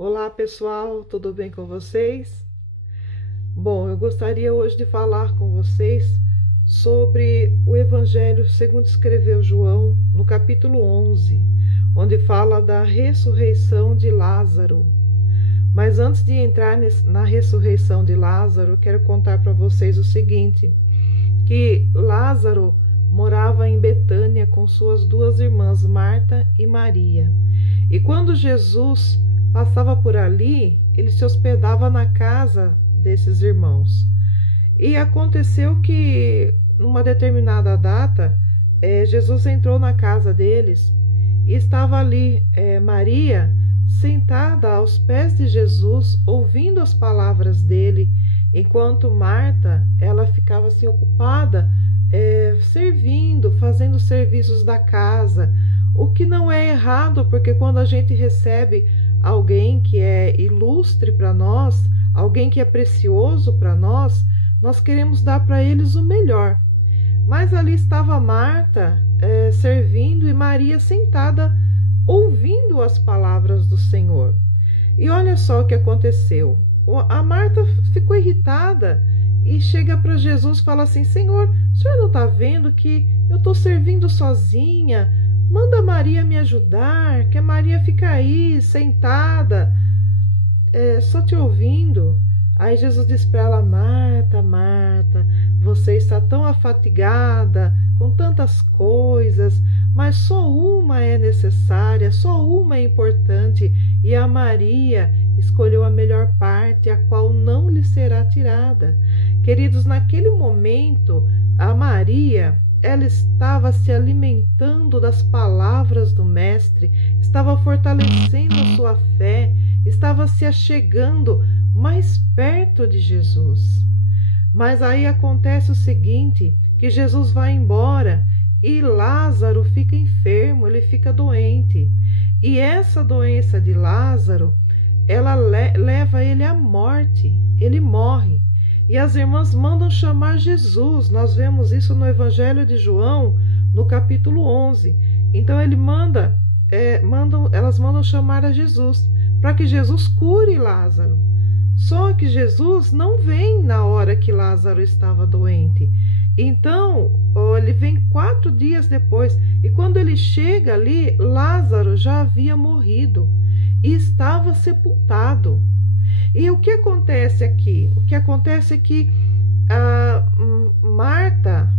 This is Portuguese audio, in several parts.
Olá pessoal, tudo bem com vocês? Bom, eu gostaria hoje de falar com vocês sobre o Evangelho segundo escreveu João, no capítulo 11, onde fala da ressurreição de Lázaro. Mas antes de entrar na ressurreição de Lázaro, eu quero contar para vocês o seguinte, que Lázaro morava em Betânia com suas duas irmãs, Marta e Maria. E quando Jesus passava por ali, ele se hospedava na casa desses irmãos. E aconteceu que, numa determinada data, Jesus entrou na casa deles e estava ali Maria sentada aos pés de Jesus, ouvindo as palavras dele, enquanto Marta, ela ficava assim ocupada, servindo, fazendo serviços da casa, o que não é errado, porque quando a gente recebe alguém que é ilustre para nós, alguém que é precioso para nós, nós queremos dar para eles o melhor. Mas ali estava Marta servindo e Maria sentada ouvindo as palavras do Senhor. E olha só o que aconteceu. A Marta ficou irritada e chega para Jesus e fala assim: Senhor, o senhor não está vendo que eu estou servindo sozinha? Manda Maria me ajudar, que a Maria fica aí sentada, só te ouvindo. Aí Jesus diz para ela: Marta, Marta, você está tão afatigada com tantas coisas, mas só uma é necessária, só uma é importante, e a Maria escolheu a melhor parte, a qual não lhe será tirada. Queridos, naquele momento, a Maria, ela estava se alimentando das palavras do Mestre, estava fortalecendo a sua fé, estava se achegando mais perto de Jesus. Mas aí acontece o seguinte, que Jesus vai embora e Lázaro fica enfermo, ele fica doente. E essa doença de Lázaro, ela leva ele à morte, ele morre. E as irmãs mandam chamar Jesus. Nós vemos isso no Evangelho de João, no capítulo 11. Então elas mandam chamar a Jesus, para que Jesus cure Lázaro. Só que Jesus não vem na hora que Lázaro estava doente. Então, ele vem 4 dias depois. E quando ele chega ali, Lázaro já havia morrido e estava sepultado. E o que acontece aqui? O que acontece é que Marta,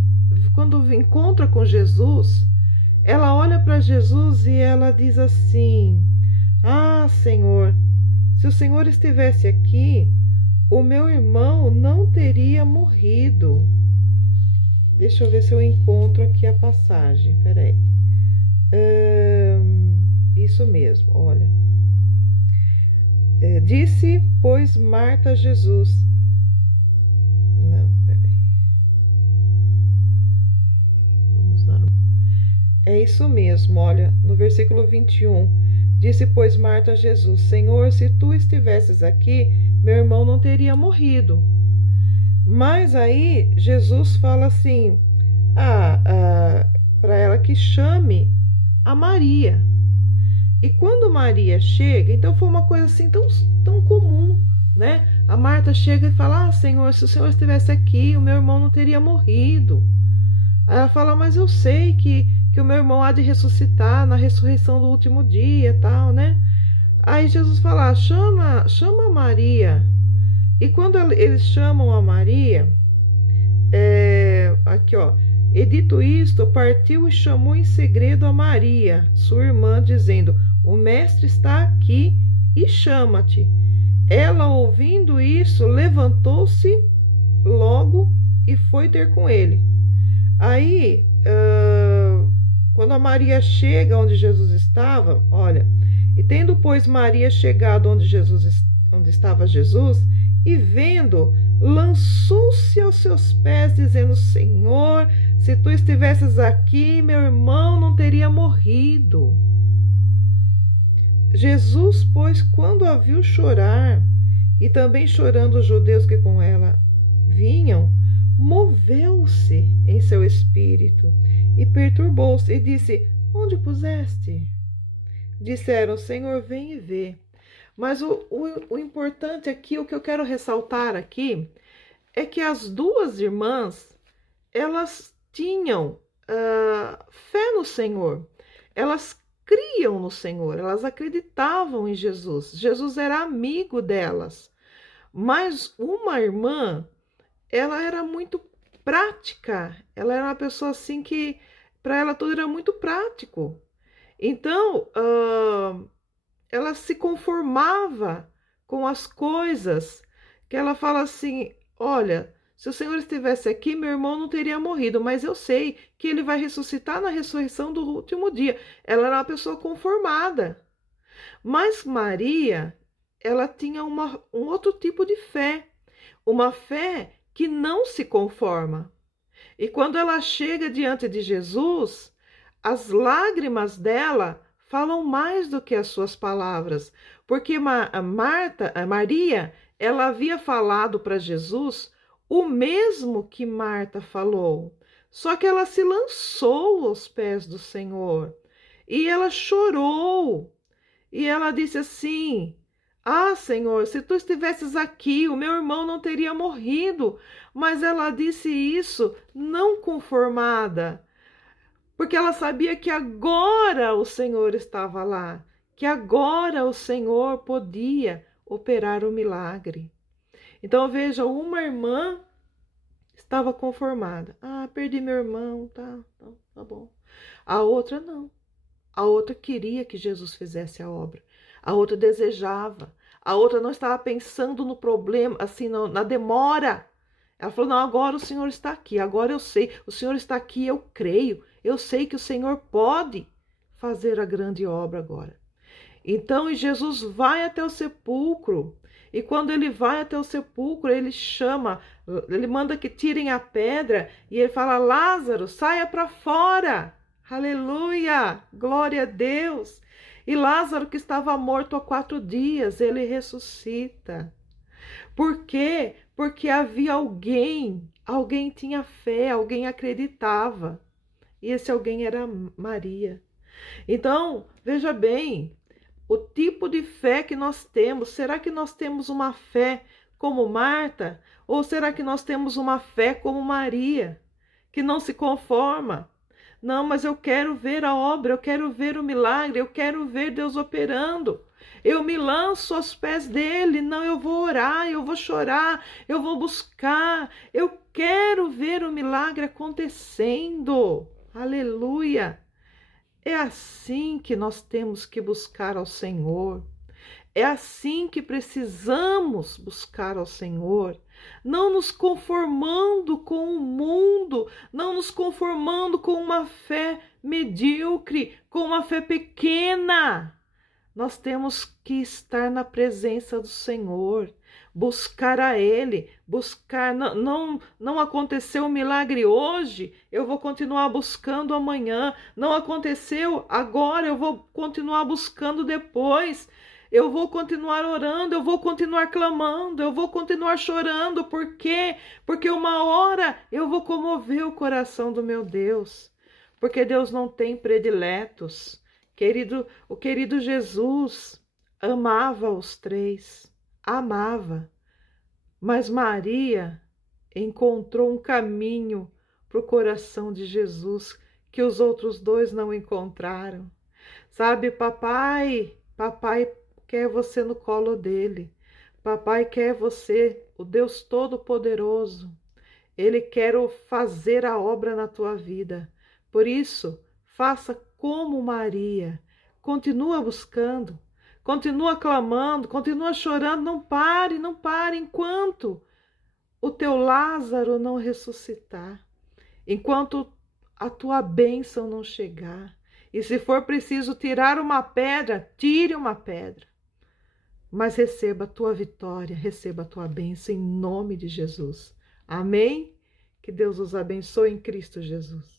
quando encontra com Jesus, ela olha para Jesus e ela diz assim: Ah, Senhor, se o Senhor estivesse aqui, o meu irmão não teria morrido. Deixa eu ver se eu encontro aqui a passagem. Peraí. Isso mesmo, olha. Disse, pois, Marta a Jesus. Não, peraí. Vamos dar. É isso mesmo, olha, no versículo 21. Disse, pois, Marta a Jesus: Senhor, se tu estivesses aqui, meu irmão não teria morrido. Mas aí Jesus fala assim, para ela que chame a Maria. E quando Maria chega, então foi uma coisa assim tão comum, né? A Marta chega e fala: Senhor, se o Senhor estivesse aqui, o meu irmão não teria morrido. Aí ela fala: mas eu sei que o meu irmão há de ressuscitar na ressurreição do último dia, tal, né? Aí Jesus fala: chama Maria. E quando eles chamam a Maria, aqui ó, e dito isto, partiu e chamou em segredo a Maria, sua irmã, dizendo: o mestre está aqui e chama-te. Ela, ouvindo isso, levantou-se logo e foi ter com ele. Aí, quando a Maria chega onde Jesus estava, olha, e tendo, pois, Maria chegado onde estava Jesus, e vendo, lançou-se aos seus pés, dizendo: Senhor, se tu estivesses aqui, meu irmão não teria morrido. Jesus, pois, quando a viu chorar, e também chorando os judeus que com ela vinham, moveu-se em seu espírito e perturbou-se e disse: onde puseste? Disseram: Senhor, vem e vê. Mas o importante aqui, o que eu quero ressaltar aqui, é que as duas irmãs, elas tinham fé no Senhor, elas criam no Senhor, elas acreditavam em Jesus, Jesus era amigo delas, mas uma irmã, ela era muito prática, ela era uma pessoa assim que, para ela tudo era muito prático, então ela se conformava com as coisas, que ela fala assim, olha, se o Senhor estivesse aqui, meu irmão não teria morrido, mas eu sei que ele vai ressuscitar na ressurreição do último dia. Ela era uma pessoa conformada. Mas Maria, ela tinha um outro tipo de fé, uma fé que não se conforma. E quando ela chega diante de Jesus, as lágrimas dela falam mais do que as suas palavras, porque Maria, ela havia falado para Jesus o mesmo que Marta falou, só que ela se lançou aos pés do Senhor e ela chorou e ela disse assim: ah, Senhor, se tu estivesses aqui, o meu irmão não teria morrido. Mas ela disse isso não conformada, porque ela sabia que agora o Senhor estava lá, que agora o Senhor podia operar o milagre. Então veja, uma irmã estava conformada. Ah, perdi meu irmão, tá bom. A outra não. A outra queria que Jesus fizesse a obra. A outra desejava. A outra não estava pensando no problema, assim, na demora. Ela falou, não, agora o Senhor está aqui, agora eu sei, o Senhor está aqui, eu creio, eu sei que o Senhor pode fazer a grande obra agora. Então, Jesus vai até o sepulcro, e quando ele vai até o sepulcro, ele chama, ele manda que tirem a pedra, e ele fala, Lázaro, saia para fora. Aleluia, glória a Deus. E Lázaro, que estava morto há 4 dias, ele ressuscita. Por quê? Porque havia alguém tinha fé, alguém acreditava. E esse alguém era Maria. Então, veja bem, o tipo de fé que nós temos, será que nós temos uma fé como Marta? Ou será que nós temos uma fé como Maria, que não se conforma? Não, mas eu quero ver a obra, eu quero ver o milagre, eu quero ver Deus operando. Eu me lanço aos pés dele, não, eu vou orar, eu vou chorar, eu vou buscar, eu quero ver o milagre acontecendo. Aleluia! É assim que nós temos que buscar ao Senhor. É assim que precisamos buscar ao Senhor, não nos conformando com o mundo, não nos conformando com uma fé medíocre, com uma fé pequena. Nós temos que estar na presença do Senhor, buscar a Ele, buscar, não aconteceu o milagre hoje, eu vou continuar buscando amanhã, não aconteceu agora, eu vou continuar buscando depois, eu vou continuar orando, eu vou continuar clamando, eu vou continuar chorando, por quê? Porque uma hora eu vou comover o coração do meu Deus, porque Deus não tem prediletos. O querido Jesus amava os 3, amava, mas Maria encontrou um caminho para o coração de Jesus que os outros 2 não encontraram. Sabe, papai quer você no colo dele, papai quer você, o Deus Todo-Poderoso, ele quer fazer a obra na tua vida, por isso, faça como Maria, continua buscando, continua clamando, continua chorando, não pare, enquanto o teu Lázaro não ressuscitar, enquanto a tua bênção não chegar. E se for preciso tirar uma pedra, tire uma pedra. Mas receba a tua vitória, receba a tua bênção em nome de Jesus. Amém? Que Deus os abençoe em Cristo Jesus.